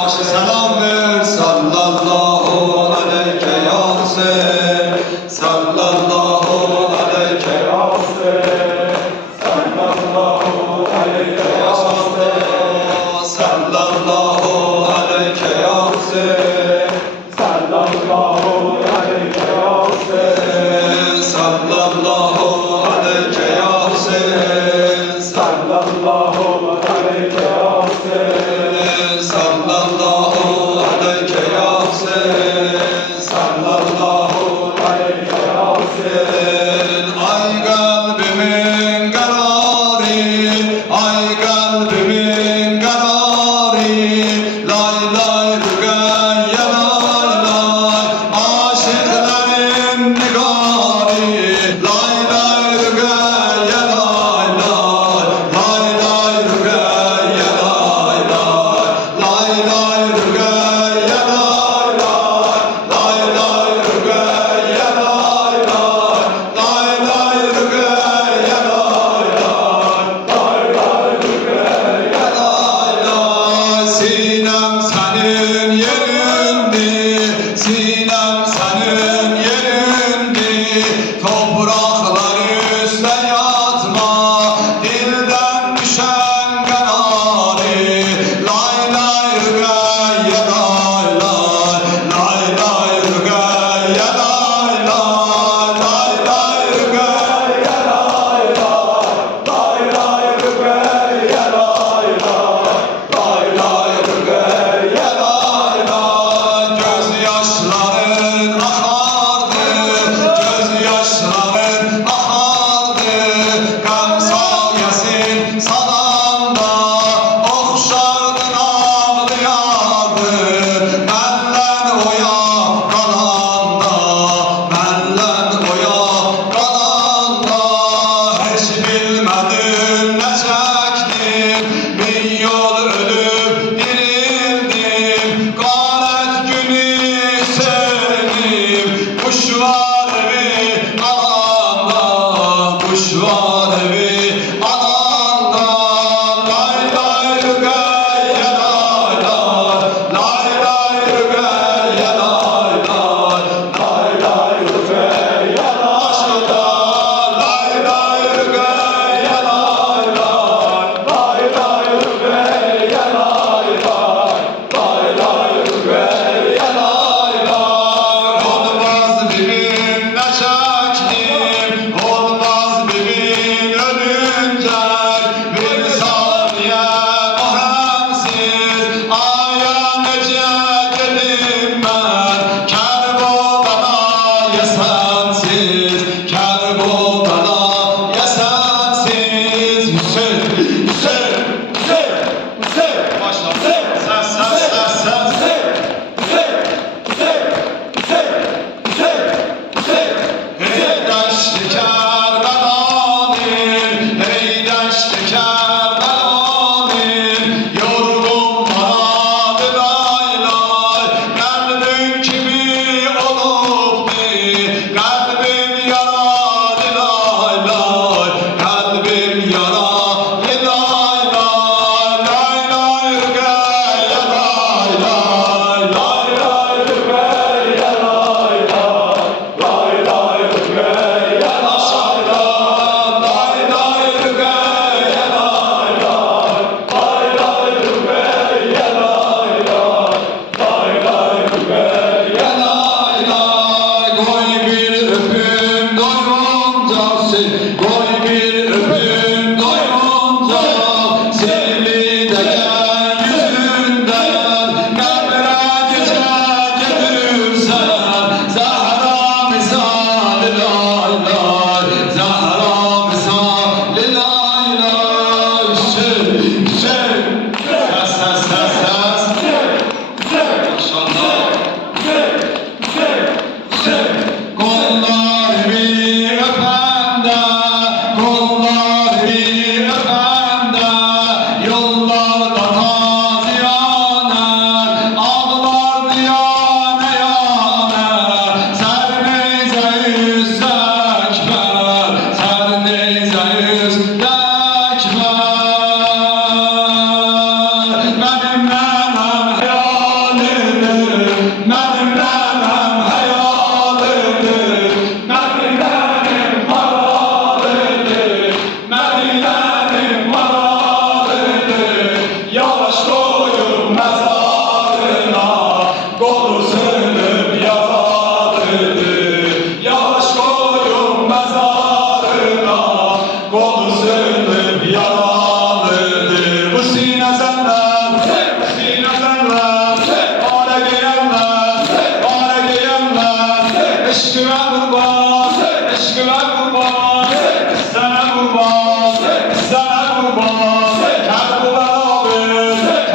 Selam ver sallallahu aleyke Yasin, sallallahu aleyke Yasin, sallallahu aleyke Yasin, sallallahu aleyke Yasin, sallallahu aleyke Yasin, sallallahu aleyke Yasin, sallallahu aleyke Yasin, sallallahu aleyke Yasin, sallallahu aleyke Yasin. Ay kalbimin kararı, ay kalbimin kararı, lay lay rügeyye lay lay, aşıkların nigarı, lay lay rügeyye lay lay, lay lay rügeyye lay lay, lay lay rügeyye lay lay, lay lay rügeyye lay lay, lay lay rügeyye lay lay, lay lay rügeyye lay lay. Sinem senin yerindir, sinem senin yerindir, topraklar üstte yatma, dilden düşen kararı, lay lay rügeyye lay lay, lay lay rügeyye lay lay, lay lay rügeyye lay lay, lay lay rügeyye lay lay, lay lay rügeyye lay lay. Gözyaşların akardı, gözyaşların akardı, gam sayesin sadanda, okşardın ağlayardı, benden oya kalanda, benden oya kalanda, hiç bilmedim ne çektim, bin yol ölüp dirildim, garet günü sevdim, kuş var evi adamda, kuş var evi adamda, lay lay rügeyye lay lay, lay lay rügeyye lay lay, lay lay rügeyye lay lay, lay lay rügeyye lay lay, lay lay rügeyye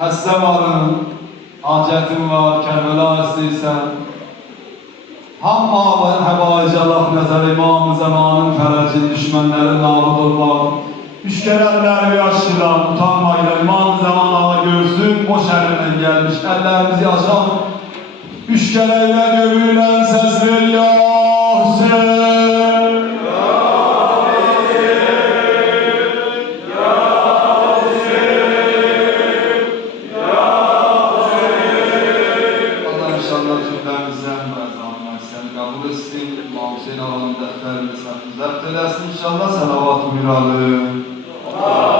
Həssə varım, hacətim var, Kərbəla istəyirsən. Hamma var, həvaic Allah nəzər imam-ı zamanın fərəcin, düşmənlərin nabud olmaq. Müşkərəlləri yaşlılar, utanmayla imam-ı zaman Allah görsün, boş əlindən gəlmiş, əllərimizi açaq. Müşkərəylə gövürlən səs ver, ya Hüseyin. Allah inşallah cümləmizdən səni qəbul etsin, İmam Hüseyin ağanın dəftərini sən zəbt eləsin, inşallah səlavat-ı miralı.